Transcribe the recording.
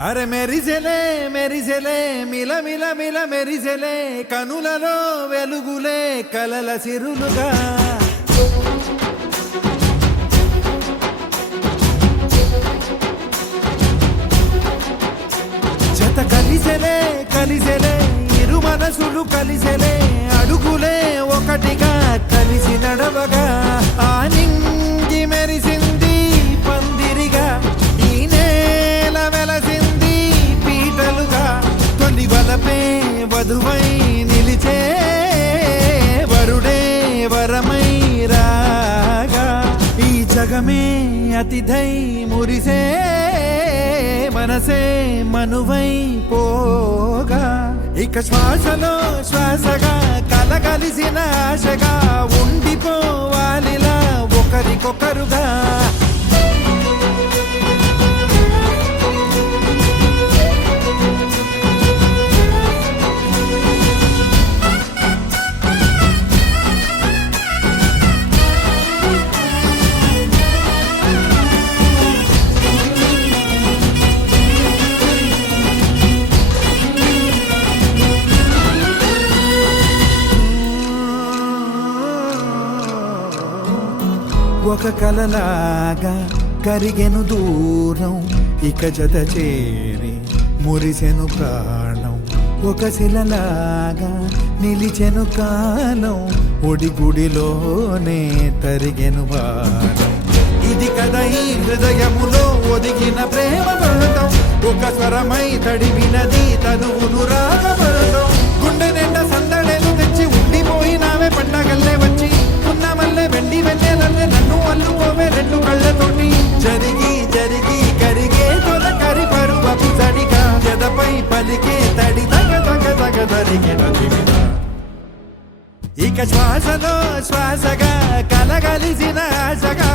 అరే మెరిసెలే మెరిసెలే మిల మిల మిల మెరిసెలే కనులలో వెలుగులే కలల సిరులుగా జత కలిసెలే కలిసెలే ఇరు మనసులు కలిసెలే అడుగులే ఒకటిగా కలిసి నడవగా ఆ నింగి మెరిసింది పందిరిగా ఈ నేల వెలసింది పీటలుగా తొలి వలపే వధువై నిలిచే వరుడే వరమై రాగా ఈ జగమే అతిథై మురిసే మనసే మనువై పోగా ఇక శ్వాసలో శ్వాసగా కలగలిసిన ఆశగా ఉండిపోవాలిలా ఒకరికొకరుగా ఒక కలలాగా కరిగెను దూరం ఇక జత చేరి మురిసెను ప్రాణం ఒక శిలలాగా నిలిచెను కాలం ఒడిగుడిలోనే తరిగెను వారం ఇది కదా ఈ హృదయములో ఒదిగిన ప్రేమ పడతాం ఒక స్వరమై తడివినది తనువును రాగపడతాం గుండె నిండా సందడేలు తెచ్చి ఉండిపోయినావే పండగల్లే వచ్చి ఉన్న మల్లె వెండి వెన్నెలల్లే నన్ను అల్లుకోవే రెండు కళ్ళతోటి జరిగి జరిగి కరిగే తొలకరి పరువపు సడిగా జదపై పలికే తడి తగ తగ తగ తరిగిన దివిన ఇక శ్వాసలో శ్వాసగా కలగలిసిన ఆశగా